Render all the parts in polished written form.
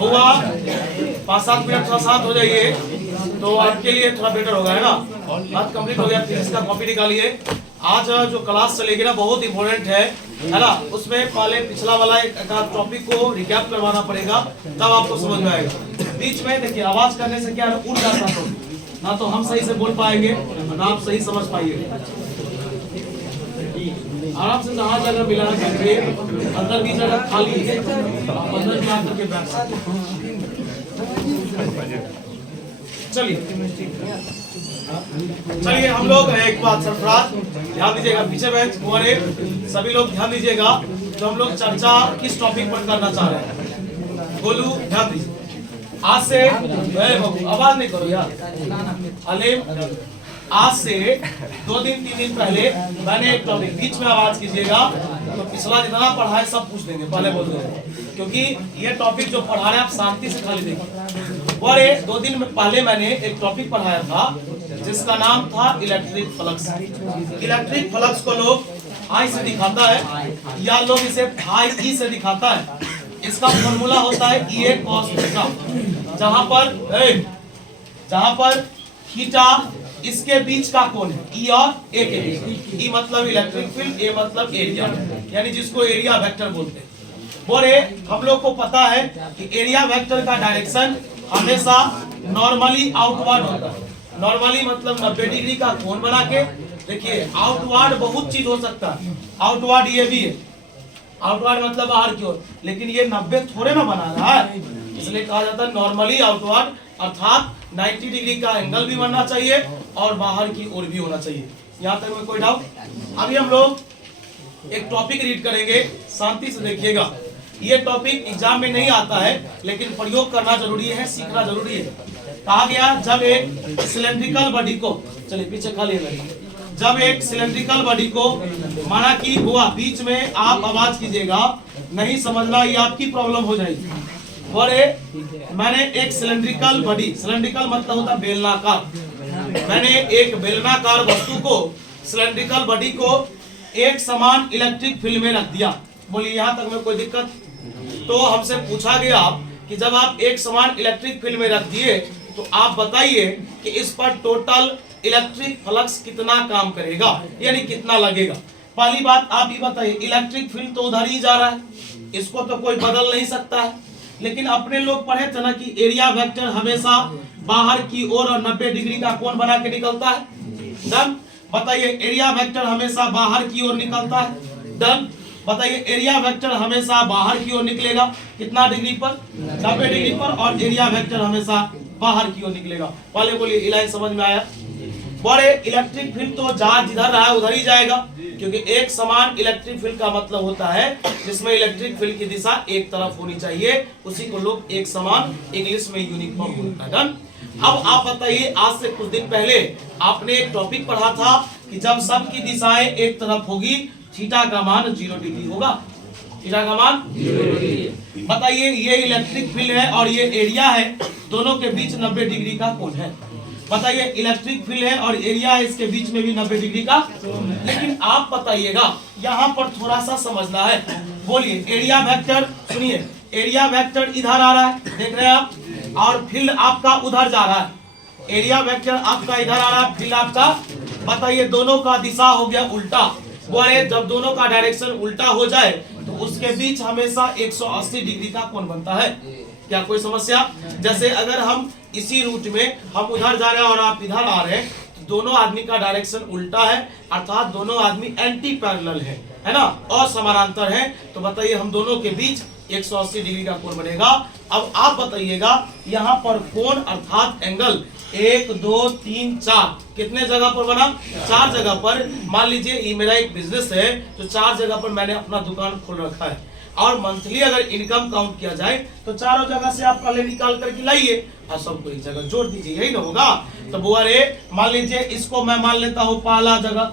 होगा 5-7 मिनट थोड़ा शांत हो जाइए तो आपके लिए थोड़ा बेटर होगा, है ना। बात कंप्लीट हो गया, फिजिक्स का कॉपी निकालिए। आज जो क्लास चलेगी ना बहुत इंपॉर्टेंट है ना। उसमें पहले पिछला वाला एक टॉपिक को रिकैप करवाना पड़ेगा, तब आपको समझ में आएगा। बीच में देखिए आवाज करने से क्या उड़ जाता है, ना तो हम सही से बोल पाएंगे ना आप सही समझ पाएंगे। आराम से जहाँ जगह मिला करके अंदर भी जगह खाली है, अंदर भी आकर के बैठ सकते। चलिए हम लोग एक बात सरफराज ध्यान दीजिएगा, पीछे बेंच मोरे सभी लोग ध्यान दीजिएगा। तो हम लोग चर्चा किस टॉपिक पर करना चाह रहे हैं, गोलू ध्यान दीजिए। आज से आवाज नहीं करो यार, अलीम आज से 2 दिन 3 दिन पहले मैंने एक टॉपिक, बीच में आवाज कीजिएगा तो पिछला जितना पढ़ा है सब पूछ देंगे, पहले बोल देंगे, क्योंकि ये टॉपिक जो पढ़ा रहे हैं आप शांति से खाली देखिए। और 2 दिन में पहले मैंने एक टॉपिक पढ़ाया था जिसका नाम था इलेक्ट्रिक फ्लक्स। इलेक्ट्रिक फ्लक्स को लोग आई से दिखाता है या लोग इसे आई ई से दिखाता है। इसका फॉर्मूला होता है E cos थीटा, जहां पर थीटा इसके बीच का कोण है, E और A के बीच। E मतलब इलेक्ट्रिक फील्ड, A मतलब एरिया, यानी जिसको एरिया वेक्टर बोलते हैं। बोले हम लोग को पता है कि एरिया वेक्टर का डायरेक्शन हमेशा नॉर्मली आउटवर्ड होता है। नॉर्मली मतलब 90 डिग्री का कोण बना के, देखिए आउटवर्ड बहुत चीज हो सकता है। आउटवर्ड ये भी है, आउटवर्ड मतलब बाहर की ओर, लेकिन ये 90 थोड़े ना बना रहा है, इसलिए कहा जाता है नॉर्मली आउटवर्ड, अर्थात 90 डिग्री का एंगल भी बनना चाहिए और बाहर की ओर भी होना चाहिए। यहाँ तक में कोई डाउट? अभी हम लोग एक टॉपिक रीड करेंगे, शांति से देखिएगा। ये टॉपिक एग्जाम में नहीं आता है लेकिन प्रयोग करना जरूरी है, सीखना जरूरी है। कहा गया जब एक सिलेंड्रिकल बॉडी को, चलिए पीछे खाली है, जब एक सिलेंड्रिकल बॉडी को माना कि हुआ, बीच में आप आवाज कीजिएगा, नहीं समझना ये आपकी प्रॉब्लम हो जाएगी। और मैंने एक सिलेंड्रिकल बॉडी, सिलेंड्रिकल मतलब होता है बेलनाकार, मैंने एक बेलनाकार वस्तु को, सिलेंड्रिकल बॉडी को एक समान इलेक्ट्रिक फील्ड में रख दिया। बोलिए यहाँ तक में कोई दिक्कत? तो हमसे पूछा गया कि जब आप एक समान इलेक्ट्रिक फील्ड में रख दिए तो आप बताइए कि इस पर टोटल इलेक्ट्रिक फ्लक्स कितना काम करेगा, यानी कितना लगेगा। पहली बात आप ये बताइए, इलेक्ट्रिक फील्ड तो उधर ही जा रहा है, इसको तो कोई बदल नहीं सकता है। लेकिन अपने लोग पढ़े थे ना कि एरिया वेक्टर हमेशा बाहर की ओर और 90 डिग्री का कोण बना के निकलता है। डन, बताइए एरिया वेक्टर हमेशा बाहर की ओर निकलता है। डन, बताइए एरिया वेक्टर हमेशा बाहर की ओर निकलेगा कितना डिग्री पर? 90 डिग्री पर, और एरिया वेक्टर हमेशा बाहर की ओर निकलेगा। पहले बोलिए इलाइन समझ में आया? बड़े इलेक्ट्रिक फील्ड तो जहां जिधर रहा है उधर ही जाएगा, क्योंकि एक समान इलेक्ट्रिक फील्ड का मतलब होता है जिसमें इलेक्ट्रिक फील्ड की दिशा एक तरफ होनी चाहिए, उसी को लोग एक समान, इंग्लिश में यूनिफॉर्म बोलता है। डन, अब आप बताइए, आज से कुछ दिन पहले आपने एक टॉपिक पढ़ा था कि जब सबकी दिशाएं एक तरफ होगी थीटा का मान 0 डिग्री होगा। थीटा का मान 0 डिग्री। बताइए ये इलेक्ट्रिक फील्ड है और ये एरिया है, दोनों के बीच 90 डिग्री का कोण है। बताइए इलेक्ट्रिक फील्ड है और एरिया है, इसके बीच में भी 90 डिग्री का। लेकिन आप बताइएगा, यहाँ पर थोड़ा सा समझना है। बोलिए एरिया वेक्टर, सुनिए एरिया वेक्टर इधर आ रहा है, देख रहे हैं आप, और फील्ड आपका उधर जा रहा है। एरिया वेक्टर आपका इधर आ रहा है, फील्ड आपका, बताइए दोनों का दिशा हो गया उल्टा। बोले जब दोनों का डायरेक्शन उल्टा हो जाए तो उसके बीच हमेशा 180 डिग्री का कोण बनता है। क्या कोई समस्या? जैसे अगर हम इसी रूट में हम उधर जा रहे हैं और आप इधर आ रहे हैं, तो दोनों आदमी का डायरेक्शन उल्टा है, अर्थात दोनों आदमी एंटी पैरेलल है ना, और समानांतर है। तो बताइए हम दोनों के बीच 180 डिग्री का कोण बनेगा। अब आप बताइएगा यहाँ पर कोण अर्थात एंगल 1 2 3 4 कितने जगह पर बना? 4 जगह पर। मान लीजिए ये मेरा एक बिजनेस है, तो 4 जगह पर मैंने अपना दुकान खोल रखा है, और मंथली अगर इनकम काउंट किया जाए तो चारों जगह से आप पहले निकाल करके लाइए और सबको एक जगह जोड़ दीजिए, यही ना होगा। तो बुआ रे मान लीजिए इसको मैं मान लेता हूँ पहला जगह,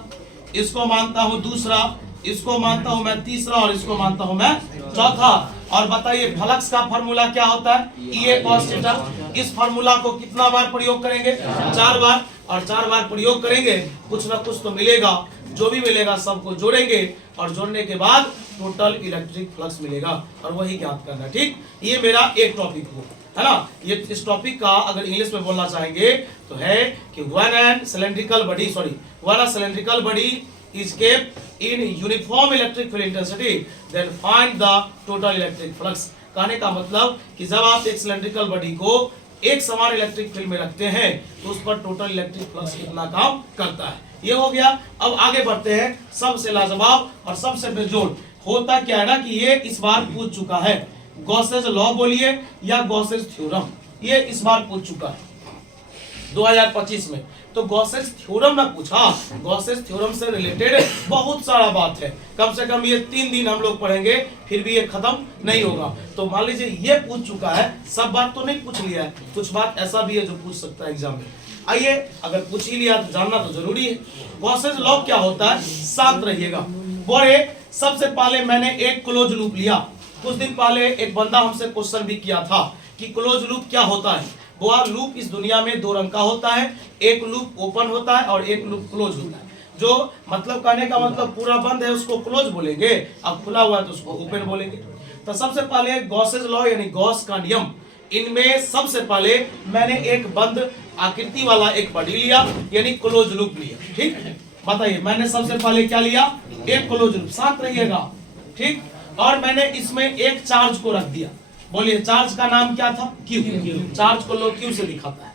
इसको मानता हूँ दूसरा, इसको मानता हूँ मैं तीसरा, और इसको मानता हूँ मैं चौथा। और बताइए फ्लक्स का फॉर्मूला क्या होता है? E cos theta. इस फॉर्मूला को कितना बार प्रयोग करेंगे? 4 बार, और 4 बार प्रयोग करेंगे कुछ ना कुछ तो मिलेगा, जो भी मिलेगा सबको जोड़ेंगे, और जोड़ने के बाद टोटल इलेक्ट्रिक फ्लक्स मिलेगा और वही ज्ञात करना। ठीक, ये मेरा एक टॉपिक हो, है ना। ये इस टॉपिक का अगर इंग्लिश में बोलना चाहेंगे तो है कि when a cylindrical body is kept in uniform electric field intensity then find the total electric flux। कहने का मतलब कि जब आप एक सिलेंड्रिकल बॉडी को एक समान इलेक्ट्रिक फील्ड में रखते हैं तो उस पर टोटल इलेक्ट्रिक फ्लक्स कितना काम करता है, ये हो गया। अब आगे बढ़ते हैं। सबसे लाजवाब और सबसे बेजोड़ होता क्या है ना कि ये इस बार पूछ चुका है, गॉसेस लॉ बोलिए या गॉसेस थ्योरम, ये इस बार पूछ चुका है 2025 में। तो गॉसेस थ्योरम में पूछा, गॉसेस थ्योरम से रिलेटेड बहुत सारा बात है, कम से कम ये 3 दिन हम लोग पढ़ेंगे फिर भी ये खत्म नहीं होगा। तो मान लीजिए ये पूछ चुका है, सब बात तो नहीं पूछ लिया है, कुछ बात ऐसा भी है जो पूछ सकता है एग्जाम में। आइए, अगर पूछ ही लिया तो जानना तो जरूरी है। गॉसेस लॉ क्या होता है, शांत रहिएगा। बोले सबसे पहले मैंने एक क्लोज लूप लिया। कुछ दिन पहले एक बंदा हमसे क्वेश्चन भी किया था कि क्लोज लूप क्या होता है। वो लूप इस दुनिया में 2 रंग का होता है, एक लूप ओपन होता है और एक लूप क्लोज होता है। जो मतलब कहने का मतलब पूरा बंद है उसको क्लोज बोलेंगे, अब खुला हुआ है तो उसको ओपन बोलेंगे। तो सबसे पहले गॉसेस लॉ यानी गॉस का नियम, इनमें सबसे पहले मैंने एक बंद आकृति वाला एक बॉडी लिया यानी क्लोज लूप लिया। ठीक, बताइए मैंने सबसे पहले क्या लिया, एक क्लोज लूप, साथ रहिएगा। ठीक, और मैंने इसमें एक चार्ज को रख दिया। बोलिए चार्ज का नाम क्या था, क्यू। चार्ज को लोग क्यू से दिखाता है।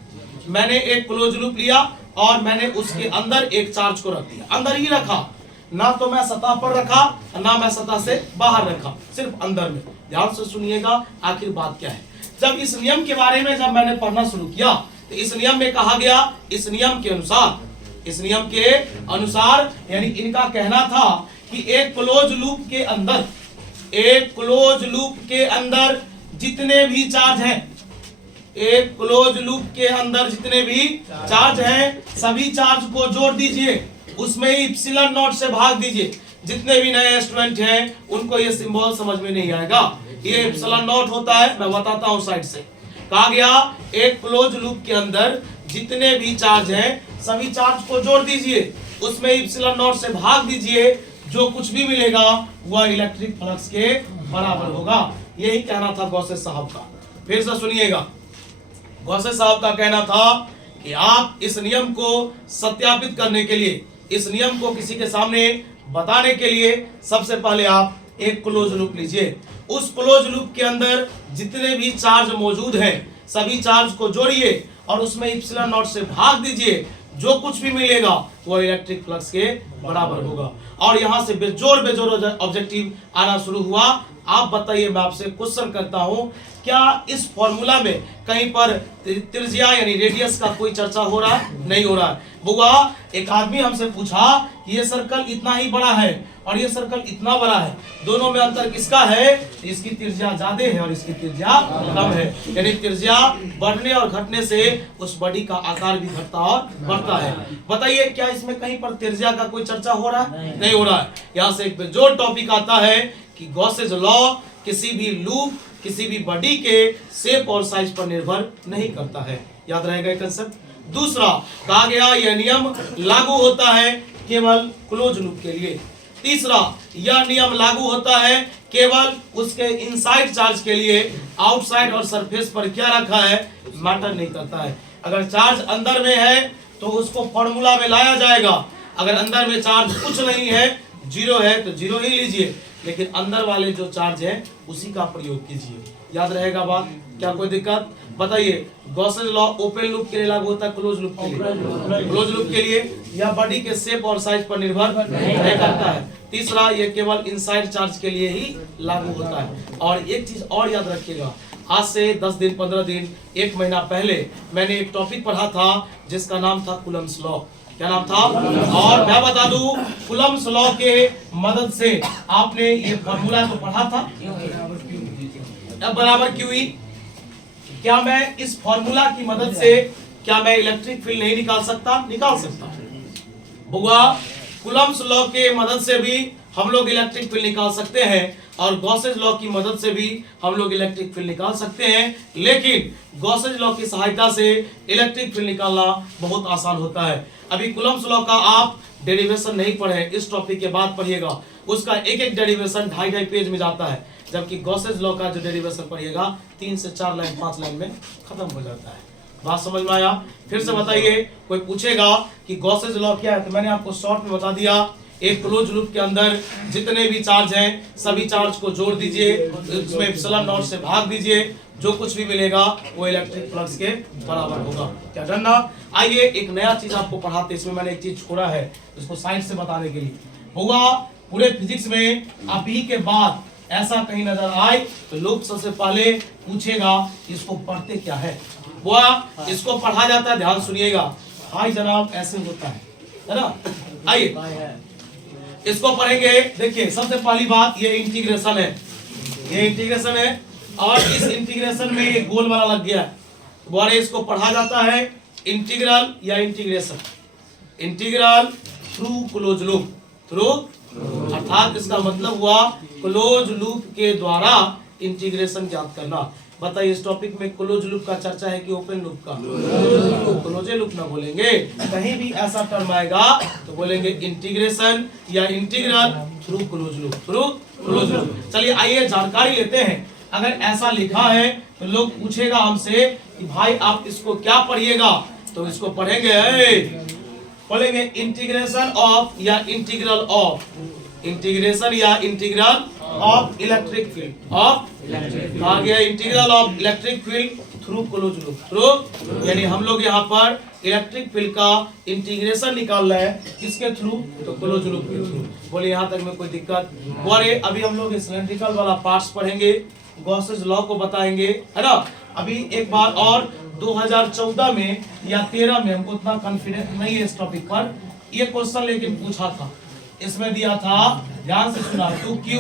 मैंने एक क्लोज लूप लिया और मैंने उसके अंदर एक चार्ज को रख दिया, अंदर ही रखा, ना तो मैं सतह पर रखा ना मैं सतह से बाहर रखा, सिर्फ अंदर में। ध्यान से सुनिएगा आखिर बात क्या है। जब इस नियम के बारे में जब मैंने पढ़ना शुरू किया तो इस नियम में कहा गया, इस नियम के अनुसार यानी इनका कहना था कि एक क्लोज लूप के अंदर जितने भी चार्ज हैं, एक क्लोज लूप के अंदर जितने भी चार्ज हैं सभी चार्ज को जोड़ दीजिए, उसमें इप्सिलॉन नॉट से भाग दीजिए। जितने भी नए स्टूडेंट हैं उनको ये सिंबल समझ में नहीं आएगा, ये इप्सिलॉन नॉट होता है, मैं बताता हूं साइड से। कहा गया एक क्लोज लूप के अंदर जितने भी चार्ज हैं सभी चार्ज को जोड़ दीजिए, उसमें इप्सिलॉन नॉट से भाग दीजिए, जो कुछ भी मिलेगा वह इलेक्ट्रिक फ्लक्स के बराबर होगा। यही कहना था गॉसेस साहब का। फिर से सुनिएगा, गॉसेस साहब का कहना था कि आप इस नियम को सत्यापित करने के लिए, इस नियम को किसी के सामने बताने के लिए सबसे पहले आप एक क्लोज लूप लीजिए। उस क्लोज लूप के अंदर जितने भी चार्ज मौजूद हैं सभी चार्ज को जोड़िए और उसमें इप्सिलॉन नॉट से भाग दीजिए, जो कुछ भी मिलेगा वो इलेक्ट्रिक फ्लक्स के बराबर होगा। और यहां से बेजोड़ ऑब्जेक्टिव आना शुरू हुआ। आप बताइए, मैं आपसे क्वेश्चन करता हूं, क्या इस फॉर्मूला में कहीं पर त्रिज्या यानी रेडियस का कोई चर्चा हो रहा है? नहीं हो रहा है। बुआ, एक आदमी हमसे पूछा ये सर्कल इतना ही बड़ा है और ये सर्कल इतना बड़ा है, दोनों में अंतर किसका है? इसकी त्रिज्या ज्यादा है और इसकी त्रिज्या कम है, यानी त्रिज्या बढ़ने और घटने से उस बॉडी का आकार भी घटता और बढ़ता है। बताइए क्या इसमें कहीं पर त्रिज्या का कोई चर्चा हो रहा है? नहीं हो रहा है। यहाँ से एक जो टॉपिक आता है कि गॉसेस लॉ किसी भी लूप, किसी भी बॉडी के शेप और साइज पर निर्भर नहीं करता है। याद रहेगा कंसेप्ट। दूसरा, कहा गया यह नियम लागू होता है केवल क्लोज लूप के लिए। तीसरा, यह नियम लागू होता है केवल उसके इनसाइड चार्ज के लिए, आउटसाइड और सरफेस पर क्या रखा है मैटर नहीं करता है। अगर चार्ज अंदर में है तो उसको फॉर्मूला में लाया जाएगा, अगर अंदर में चार्ज कुछ नहीं है, जीरो है तो जीरो ही लीजिए, लेकिन अंदर वाले जो चार्ज है उसी का प्रयोग कीजिए। याद रहेगा बात? क्या कोई दिक्कत? बताइए, गॉसेस लॉ ओपन लूप के लिए लागू होता है, क्लोज लूप के लिए? क्लोज लूप के लिए या बॉडी के शेप और साइज पर निर्भर नहीं करता है। तीसरा, ये केवल इनसाइड चार्ज के लिए ही लागू होता है। और एक चीज और याद रखिएगा, आज से 10 दिन 15 दिन 1 महीना पहले मैंने एक टॉपिक पढ़ा था जिसका नाम था कूलम्ब्स लॉ। क्या नाम था? और मैं बता दूं, कूलम्ब्स लॉ के मदद से आपने ये फॉर्मूला तो पढ़ा था, अब बराबर क्यू ई। क्या मैं इस फॉर्मूला की मदद से क्या मैं इलेक्ट्रिक फील्ड नहीं निकाल सकता? निकाल सकता बुआ। कूलम्ब्स लॉ के मदद से भी हम लोग इलेक्ट्रिक फील्ड निकाल सकते हैं और गॉसेज लॉ की मदद से भी हम लोग इलेक्ट्रिक फील्ड निकाल सकते हैं, लेकिन गॉसेज लॉ की सहायता से इलेक्ट्रिक फील्ड निकालना बहुत आसान होता है। अभी कूलम्ब्स लॉ का आप डेरिवेशन नहीं पढ़े, इस टॉपिक के बाद पढ़िएगा। उसका एक एक डेरिवेशन 2.5 पेज में जाता है, जबकि गॉसेज लॉ का जो डेरिवेशन पढ़िएगा 3 से 4 लाइन 5 लाइन में खत्म हो जाता है। बात समझ में आया? फिर से बताइए, कोई पूछेगा कि गॉसेज लॉ क्या है, तो मैंने आपको शॉर्ट में बता दिया। एक क्लोज लूप के अंदर जितने भी चार्ज हैं सभी चार्ज को जोड़ दीजिए, उसमें एप्सिलॉन नॉट से भाग दीजिए, जो कुछ भी मिलेगा वो इलेक्ट्रिक फ्लक्स के बराबर होगा। क्या डन ना? आइए एक नया चीज आपको पढ़ाते, इसमें मैंने एक चीज छोड़ा है, इसको साइंस से बताने के लिए होगा। पूरे फिजिक्स में अभी के बाद ऐसा कहीं नजर आए तो लोग सबसे पहले पूछेगा इसको पढ़ते क्या है। वो इसको पढ़ा जाता है, ध्यान सुनिएगा। हाय जनाब, ऐसे होता है ना? आइए इसको पढ़ेंगे। देखिए सबसे पहली बात, ये इंटीग्रेशन है, ये इंटीग्रेशन है, और इस इंटीग्रेशन में ये गोल वाला लग गया है, द्वारा इसको पढ़ा जाता है इंटीग्रल या integration. Integral through close loop, through अर्थात इसका मतलब हुआ क्लोज लूप के द्वारा इंटीग्रेशन ज्ञात करना। बताइए इस टॉपिक में क्लोज लूप का चर्चा है कि ओपन लूप का? क्लोज लूप ना बोलेंगे, कहीं भी ऐसा टर्म आएगा तो बोलेंगे इंटीग्रेशन या integral through close loop, through close loop. चलिए आइए जानकारी लेते हैं। अगर ऐसा लिखा है तो लोग पूछेगा हमसे कि भाई आप इसको क्या पढ़िएगा, तो इसको पढ़ेंगे इंटीग्रेशन ऑफ या इंटीग्रल ऑफ, इंटीग्रेशन या integral of electric field, of कहा गया integral of electric field through close loop, through यानी हम लोग यहाँ पर इलेक्ट्रिक फील्ड का इंटीग्रेशन निकाल रहे हैं, किसके थ्रू? तो क्लोज लूप के थ्रू। बोले यहाँ तक में कोई दिक्कत? बोले अभी हम लोग सिलेंड्रिकल वाला पार्ट्स पढ़ेंगे, गॉसेज लॉ को बताएंगे, है ना? अभी एक बार और 2014 में या 13 में, हमको उतना कॉन्फिडेंस नहीं है इस टॉपिक पर, ये क्वेश्चन लेकिन पूछा था। इसमें दिया था, ध्यान से सुना, 2q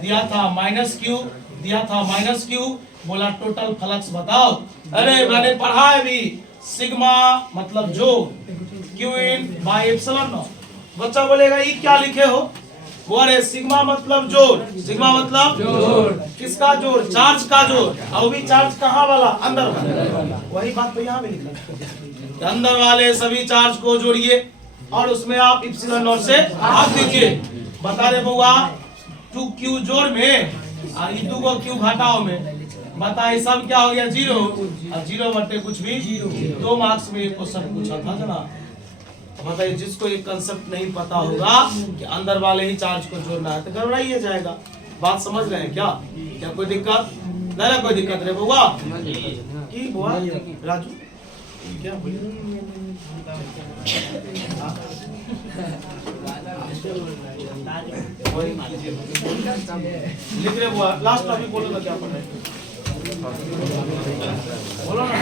दिया था, -q दिया था, -q बोला टोटल फ्लक्स बताओ। अरे मैंने पढ़ा है भी, सिग्मा मतलब जो, q in by epsilon not. बच्चा बोलेगा ये क्या लिखे हो? बोले सिग्मा मतलब जोड़, सिग्मा मतलब जोड़, किसका जोड़? चार्ज का जोड़। और भी चार्ज कहाँ वाला? अंदर वाला। वही बात तो यहाँ भी लिखा है, अंदर वाले सभी चार्ज को जोड़िए और उसमें आप एप्सिलॉन नॉट से भाग दीजिए। बता रहे बुआ 2q जोड़ में और ये 2 को q घटाओ में, बताइए सब क्या हो गया? 0 और 0 बटे कुछ भी 0। 2 मार्क्स में एक क्वेश्चन पूछा था जना। बताइए जिसको ये कंसेप्ट नहीं पता होगा कि अंदर वाले ही चार्ज को जोड़ना है तो गड़बड़ाइए जाएगा। बात समझ रहे हैं क्या? क्या कोई दिक्कत? नहीं ना कोई दिक्कत रे बुआ? की बुआ राजू क्या बोलिए? लिख रहे बुआ, लास्ट टॉपिक बोलो तो क्या पढ़ रहे? बोलो ना।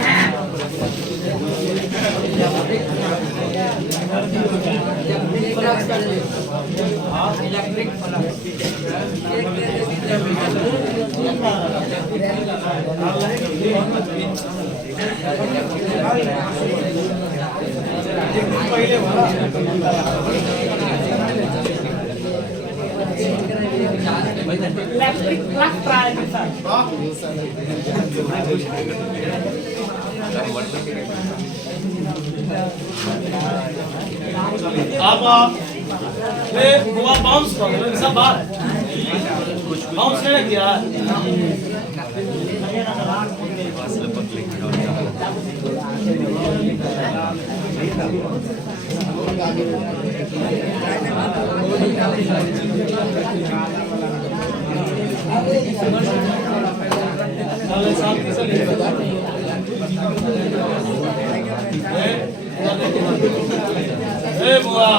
इलेक्ट्रिक फ्लक्स ट्रायल के साथ अब हुआ बाउंस कर सब बात बाउंस नहीं किया। बुआ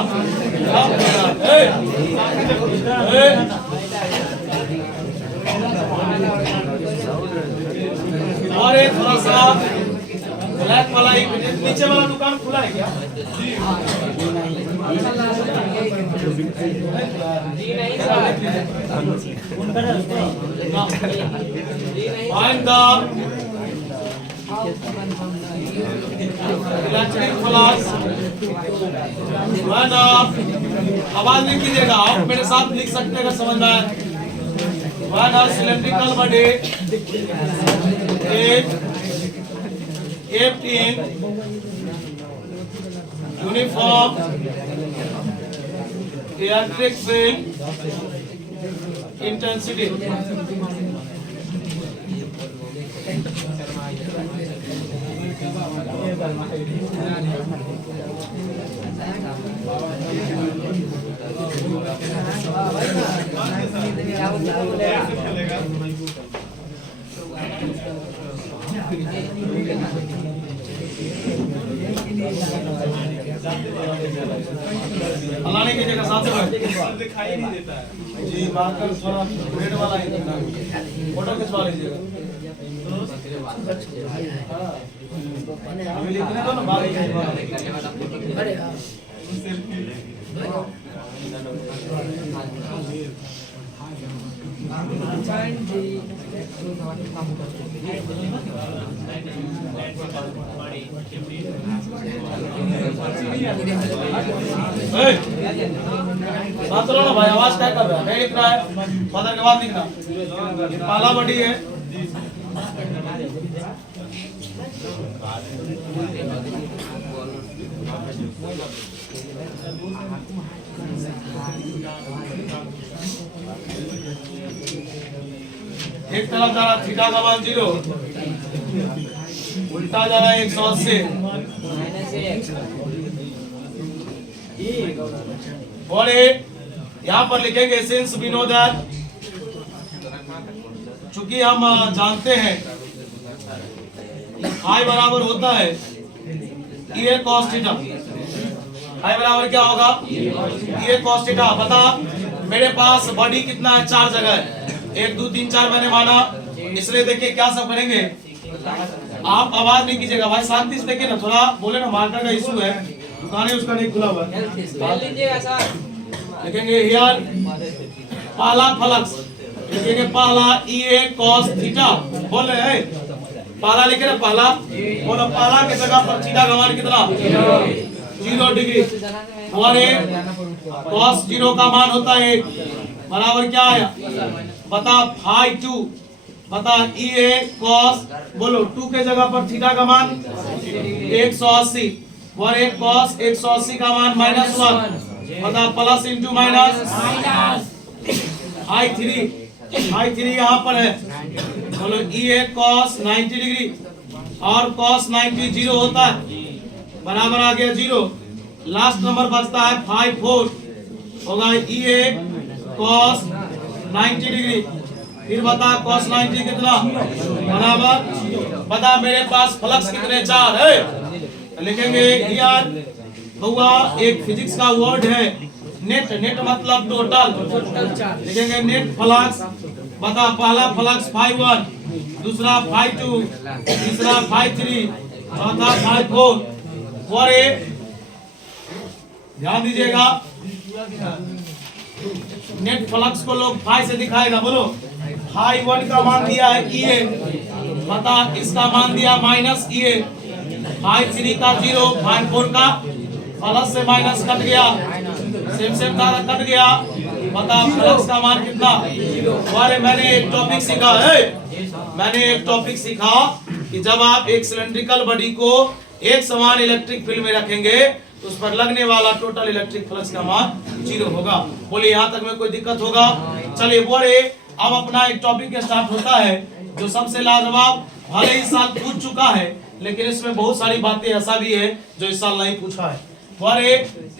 और एक थोड़ा सा ब्लैक वाला नीचे वाला दुकान खुला है क्या? Find the electric flux when आवाज नहीं कीजिएगा, आप मेरे साथ लिख सकते हैं अगर समझ में आए। When a cylindrical body is kept in uniform electric field intensity, हलाने की जगह साथ में दिखाई नहीं देता है जी। मार्कर थोड़ा रेड वाला ही देना, फोटो खिंचवा लीजिएगा। अभी लिखने दो ना, बाद ना भाई, आवाज क्या कर रहा है? नहीं लिख रहा है, फादर के बाद लिखना। पाला बड़ी है, एक तरफ जा रहा थीटा का मान 0, उल्टा जा रहा है 180। और यहाँ पर लिखेंगे सिंस वी नो दैट, चूंकि हम जानते हैं I बराबर होता है E cos थीटा। I बराबर क्या होगा? E cos theta. बता मेरे पास बॉडी कितना है? 4 जगह है, 1 2 3 4 मैंने माना, इसलिए देखिए क्या सब करेंगे। आप आवाज नहीं कीजिएगा भाई, शांति से देखिए ना, थोड़ा बोले ना, मार्कर का इशू है, दुकान है उसका नहीं खुला हुआ है। लिखेंगे हियर पहला फ्लक्स, लिखेंगे पहला E cos थीटा। बोल रहे हैं पहला लिखे ना, पहला बोलो, पहला की जगह पर थीटा का मान कितना? 0 डिग्री। और cos 0 का मान होता है 1, बराबर क्या आया? बता फाई 2, बता E cos, बोलो 2 के जगह पर थीटा का मान 180, और एक cos 180 का मान -1, बता प्लस इंटू माइनस I3 यहाँ पर है, बोलो E cos 90 डिग्री, और cos 90 0 होता है, बराबर आ गया 0। लास्ट नंबर बचता है 5 4, होगा E cos 90 डिग्री। फिर बता cos 90 कितना, बराबर बता मेरे पास फ्लक्स कितने? 4 है। लिखेंगे यार हुआ, एक फिजिक्स का वर्ड है नेट, नेट मतलब टोटल। लिखेंगे नेट फ्लक्स, बता पहला फ्लक्स 5 1, दूसरा 5 2, तीसरा 5 3, चौथा 5 4। और ध्यान दीजिएगा, नेट फ्लक्स को लोग 5 से दिखाएगा, बोलो 5 1 का मान दिया है E, बता इसका मान दिया -E, 5 3 का 0, 5 4 का प्लस से माइनस कट गया, सेम का कट गया, बता फ्लक्स का मान कितना? और मैंने एक टॉपिक सीखा है, मैंने एक टॉपिक सीखा कि जब आप एक सिलेंड्रिकल बॉडी को एक समान इलेक्ट्रिक फील्ड में रखेंगे तो उस पर लगने वाला टोटल इलेक्ट्रिक फ्लक्स का मान 0 होगा। बोले यहाँ तक में कोई दिक्कत होगा? चलिए बोले अब अपना एक टॉपिक स्टार्ट होता है जो सबसे लाजवाब, भले इस साल पूछ चुका है लेकिन इसमें बहुत सारी बातें ऐसा भी है जो इस साल नहीं पूछा है। और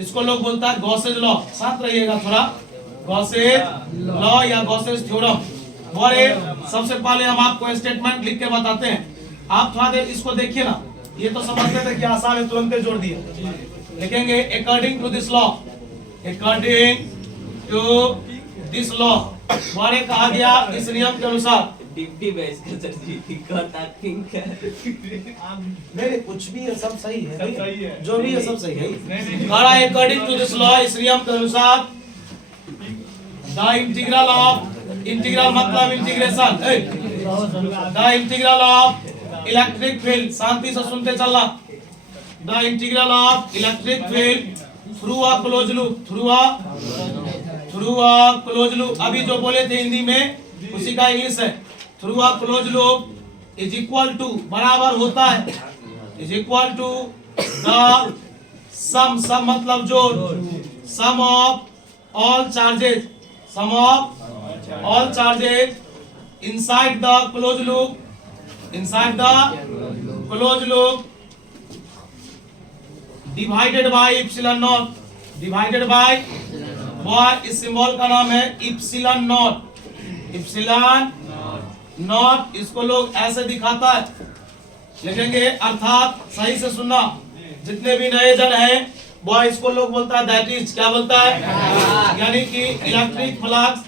इसको लोग बोलता है गॉसेज लॉ, साथ रहिएगा थोड़ा, गॉसेज लॉ या गॉसेज थ्योरम। और सबसे पहले हम आपको स्टेटमेंट लिख के बताते हैं, आप थोड़ा देर इसको देखिए ना, ये तो समझते थे कि आसान है, तुरंत जोड़ दिए। लिखेंगे according to this law, according to this law, हमारे कहा गया इस नियम के अनुसार, नहीं कुछ भी है सब सही है, जो भी है सब सही है। अकॉर्डिंग टू दिस लॉ, इस नियम के अनुसार, द इंटीग्रल ऑफ, इंटीग्रल मतलब integration, the integral of electric field, शांति से सुनते चलना, the integral of electric field through a close loop, through a close loop. अभी जो बोले थे हिंदी में उसी का इंग्लिश है through a close loop is equal to बराबर होता है is equal to the sum मतलब जोड़ sum of all charges sum of all charges inside the close loop divided by epsilon naught divided by इस symbol का नाम है epsilon not इसको लोग ऐसे दिखाता है लिखेंगे अर्थात सही से सुनना जितने भी नए जन हैं वो इसको लोग बोलता है दैट इज क्या बोलता है यानी कि इलेक्ट्रिक फ्लक्स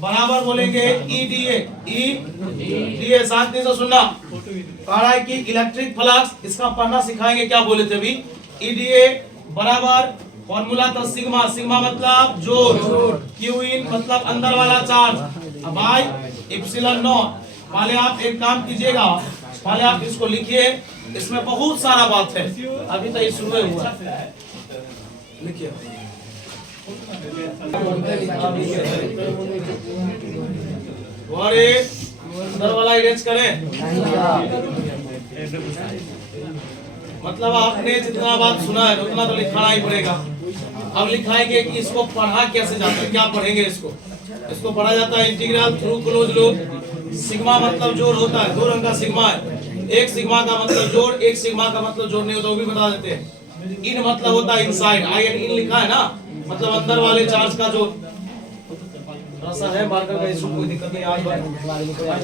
बराबर बोलेंगे ईडीए साथ में से सुनना कह रहा है कि इलेक्ट्रिक फ्लक्स इसका पढ़ना सिखाएंगे क्या बोले थे अभी ईडीए बराबर फॉर्मूला था सिग्मा सिग्मा मतलब जोड़ क्यू इन मतलब अंदर वाला चार्ज बाय इप्सिलॉन नॉट पहले आप एक काम कीजिएगा पहले आप इसको लिखिए इसमें बहुत सारा बात है अभी तो ये शुरू हुआ लिखिए और एक अंदर वाला इरेज करें मतलब आपने जितना बात सुना है उतना तो लिखना ही पड़ेगा अब लिखाएंगे कि इसको पढ़ा कैसे जाता है क्या पढ़ेंगे इसको पढ़ा जाता है integral through close loop sigma मतलब जोड़ होता है दो रंग का सिग्मा है एक सिग्मा का मतलब जोड़ एक सिग्मा का मतलब जोड़ नहीं होता वो भी बता देते हैं इन मतलब होता है इनसाइड आई एन इन लिखा है ना मतलब अंदर वाले चार्ज का जोड़ थोड़ा सा है मार्कर का इसको कोई दिक्कत नहीं आज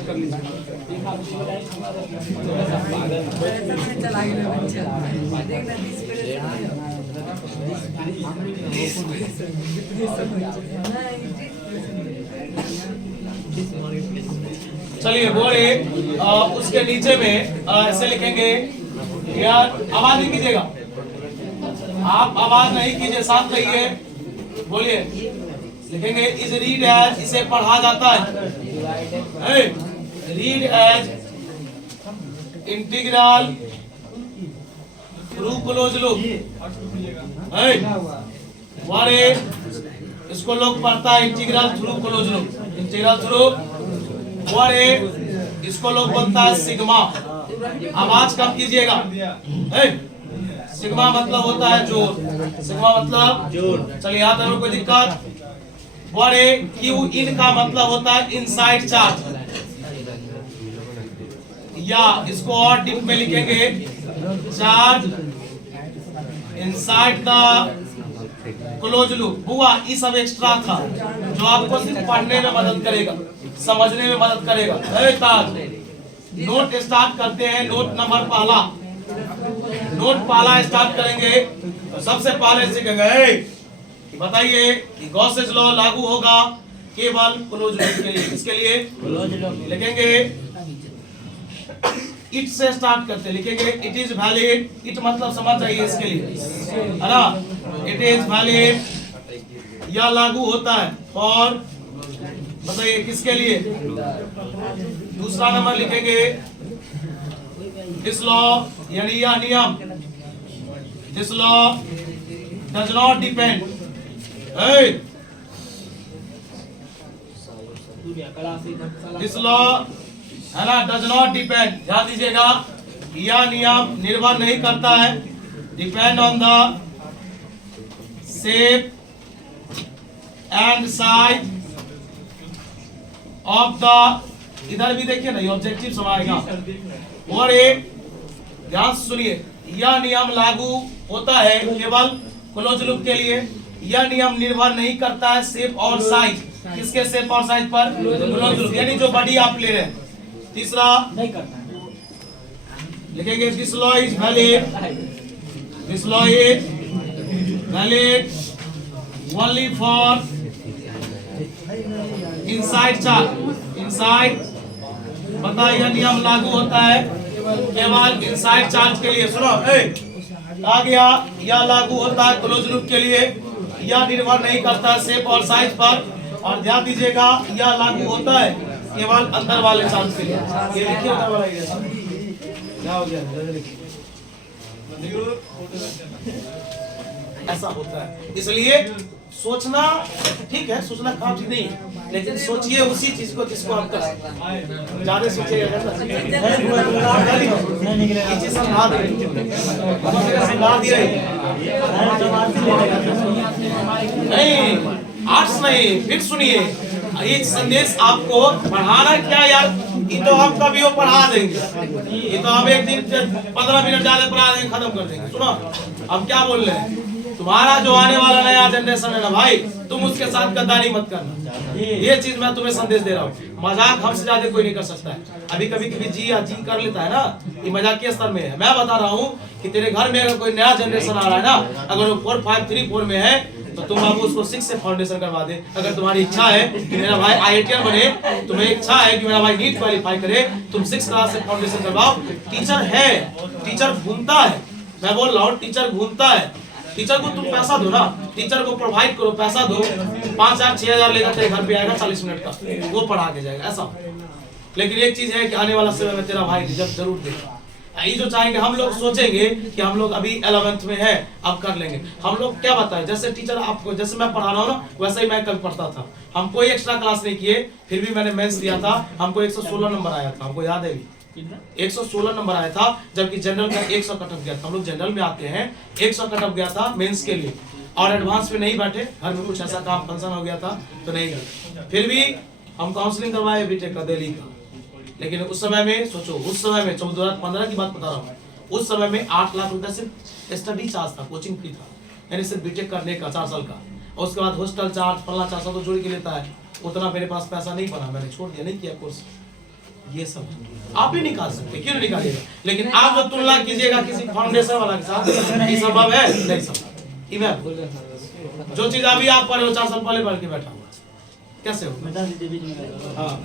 कर चलिए बोले उसके नीचे में ऐसे लिखेंगे यार आवाज नहीं कीजिएगा आप आवाज नहीं कीजिए साथ रहिए बोलिए लिखेंगे इज रीड एज इसे पढ़ा जाता है read as integral through close loop इसको लोग पढ़ता है integral through close loop integral through इसको लोग बोलता है सिग्मा आवाज कम कीजिएगा सिग्मा मतलब होता है जोड़ सिग्मा मतलब जोड़ चलिए याद है कोई दिक्कत क्यू इन का मतलब होता है इनसाइड चार्ज या इसको और डीप में लिखेंगे charge inside the close loop हुआ ये सब एक्स्ट्रा था जो आपको सिर्फ पढ़ने में मदद करेगा समझने में मदद करेगा नोट स्टार्ट करते हैं नोट नंबर पहला स्टार्ट करेंगे तो सबसे पहले सीखेंगे बताइए कि गॉसेस लॉ लागू होगा केवल क्लोज लूप के लिए इसके लिए लिखेंगे इट से स्टार्ट करते लिखेंगे इट इज वैलिड इट मतलब समझ जाइए इसके लिए है ना इट इज वैलिड या लागू होता है और बताइए किसके लिए दूसरा नंबर लिखेंगे दिस लॉ यानी यह नियम this law does not depend this law है ना डज नॉट डिपेंड ध्यान दीजिएगा यह नियम निर्भर नहीं करता है depend on the shape and size of the इधर भी देखिए ना ये ऑब्जेक्टिव समाएगा और एक ध्यान से सुनिए यह नियम लागू होता है केवल क्लोज लूप के लिए यह नियम निर्भर नहीं करता है शेप और साइज किसके शेप और साइज पर क्लोज लूप यानी जो बॉडी आप ले रहे हैं तीसरा नहीं करता लिखेंगे this law is valid this law is valid only for inside charge inside पता यह नियम लागू होता है केवल इनसाइड चार्ज के लिए सुनो आ गया यह लागू होता है क्लोज लूप के लिए यह निर्भर नहीं करता शेप और साइज पर और ध्यान दीजिएगा यह लागू होता है केवल अंदर वाले चार्ज के लिए ये लिखिए अंदर वाला ये क्या हो गया ऐसा होता है इसलिए सोचना ठीक है सोचना काम ठीक नहीं है लेकिन सोचिए उसी चीज को जिसको आप कर सकते हैं। ज्यादा सोचिएगा ये चीज समझा दिया नहीं, आर्ट्स नहीं। फिर सुनिए, ये संदेश आपको पढ़ाना क्या यार, ये तो हम कभी वो पढ़ा देंगे, ये तो हम एक दिन 15 मिनट ज्यादा पढ़ा देंगे, खत्म कर देंगे। सुनो अब क्या बोल रहे हैं, तुम्हारा जो आने वाला नया जनरेशन है ना भाई, तुम उसके साथ गद्दारी मत करना। ये चीज मैं तुम्हें संदेश दे रहा हूँ। मजाक हमसे ज्यादा कोई नहीं कर सकता है। अभी कभी कभी जी या जी कर लेता है ना, ये मजाकिया स्तर में है। मैं बता रहा हूँ कि तेरे घर में अगर कोई नया जनरेशन आ रहा है ना, अगर वो 4, 5, 3, 4 में है, तो तुम बाबू उसको 6 से फाउंडेशन करवा दे। अगर तुम्हारी इच्छा है कि मेरा भाई IITian बने, तुम्हें इच्छा है कि मेरा भाई नीट क्वालिफाई करे, तुम 6 क्लास से फाउंडेशन करवाओ। टीचर है, टीचर घूमता है, मैं बोल रहा हूँ टीचर घूमता है। टीचर को तुम पैसा दो ना, टीचर को प्रोवाइड करो, पैसा दो, 5,000 6,000 लेकर तेरे घर पे आएगा 40 मिनट का, वो पढ़ा के जाएगा ऐसा। लेकिन एक चीज है कि आने वाला समय में तेरा भाई रिजल्ट जरूर देगा। ये जो चाहेंगे, हम लोग सोचेंगे कि हम लोग अभी 11th में है, अब कर लेंगे। हम लोग क्या बताएं, जैसे टीचर आपको, जैसे मैं पढ़ा रहा हूँ ना, वैसे ही मैं कल पढ़ता था। हम कोई एक्स्ट्रा क्लास नहीं किए, फिर भी मैंने मेंस दिया था, हमको 116 नंबर आया था। हमको याद है 116 नंबर आया था, जबकि जनरल का 100 कटअप गया था। हम लोग जनरल में आते हैं, 100 कटअप गया था मेंस के लिए, और एडवांस में नहीं बैठे, घर में कुछ ऐसा काम फंक्शन हो गया था तो नहीं गए। फिर भी हम काउंसलिंग करवाए बीटेक का दिल्ली का। लेकिन उस समय में सोचो, उस समय में 2015 की बात बता रहा हूँ, उस समय में 8 लाख रुपए सिर्फ स्टडी चार्ज था, कोचिंग फी था, यानी सिर्फ बीटेक करने का 4 साल का। और उसके बाद हॉस्टल चार्ज फलना चार्ज तो जोड़ के लेता है। उतना मेरे पास पैसा नहीं बना, मैंने छोड़ दिया, नहीं किया कोर्स। ये सब आप भी निकाल सकते, क्यों निकालिएगा? लेकिन आप जो तुलना कीजिएगा किसी फाउंडेशन वाला के साथ, ये संभव है? नहीं संभव। जो चीज अभी आप पढ़े हो 4 साल पहले पढ़ के बैठा हुआ, कैसे हो? हाँ,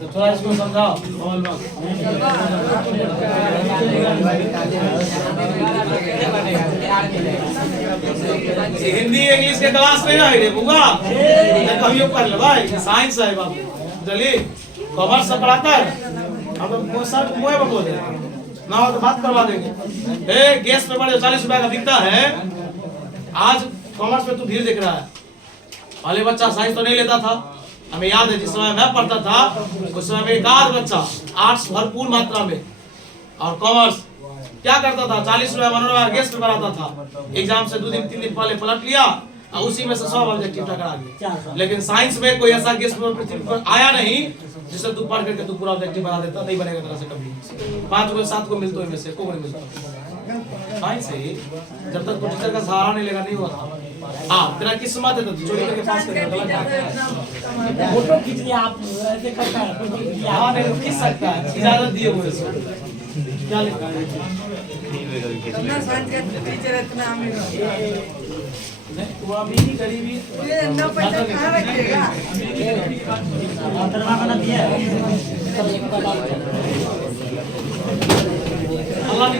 तो थोड़ा इसको समझाओ। हिंदी इंग्लिश के क्लास नहीं रहे बुआ, कभी कर ले भाई, साइंस है बाबू। चलिए कॉमर्स से पढ़ाता है, हम सर मुँह में बोल देंगे ना, तो बात करवा देंगे। गैस पे बड़े 40 रुपए का बिकता है, आज कॉमर्स में तू भीड़ देख रहा है। पहले बच्चा साइंस तो नहीं लेता था, हमें याद है जिस समय मैं पढ़ता था उस समय में एक आध बच्चा आर्ट्स भरपूर मात्रा में, और कॉमर्स क्या करता था, 40 रुपए मनोरंजन गैस पे बनाता था। एग्जाम से 2 दिन 3 दिन पहले पलट लिया और उसी में से 100 ऑब्जेक्टिव टकरा गए। लेकिन साइंस में कोई ऐसा गेस्ट पेपर आया नहीं जिससे तू पढ़ करके तू पूरा ऑब्जेक्टिव बना देता, नहीं बनेगा तरह से कभी। 5 को 7 को मिलते हो, इनमें से को नहीं मिलता। साइंस है, जब तक टीचर का सहारा नहीं लेगा नहीं होता। हाँ, तेरा किस्मत है तो चोरी करके पास करेगा। फोटो खींच लिया आप ऐसे करता है। हाँ नहीं खींच सकता है, इजाजत दिए हुए सो। क्या लिखा है? इतना साइंस का टीचर इतना अमीर नहीं, वो अभी ही गरीबी ये 9 पैसा कहाँ रखिएगा? अंतरमा बना दिया है। अल्लाह ने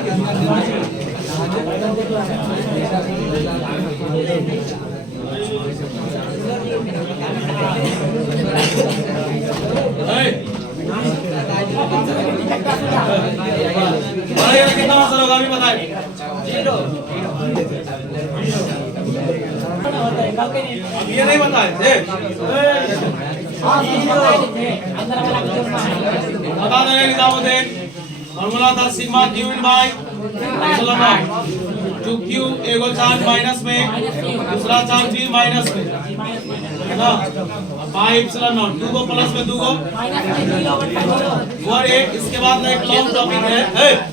कितना असर होगा अभी बताए? 0 अब ये नहीं बताए थे, बता देंगे निजामुद्दीन। फॉर्मूला था sigma Q in by epsilon not. 2q एगो चार्ज माइनस में, दूसरा चार्ज भी माइनस में, है ना? बाय एप्सिलॉन नॉट, 2 को प्लस में 2 को और एक। इसके बाद एक लॉन्ग टॉपिक है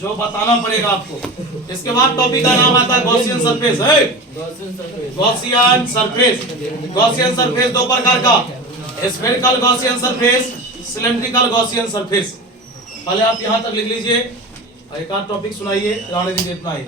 जो बताना पड़ेगा आपको। इसके बाद टॉपिक का नाम आता है गॉसियन सरफेस है। गॉसियन सरफेस, गॉसियन सरफेस 2 प्रकार का, spherical Gaussian surface, cylindrical Gaussian surface. पहले आप यहां तक लिख लीजिए, एक आध टॉपिक सुनाइए, रहने दीजिए इतना ही।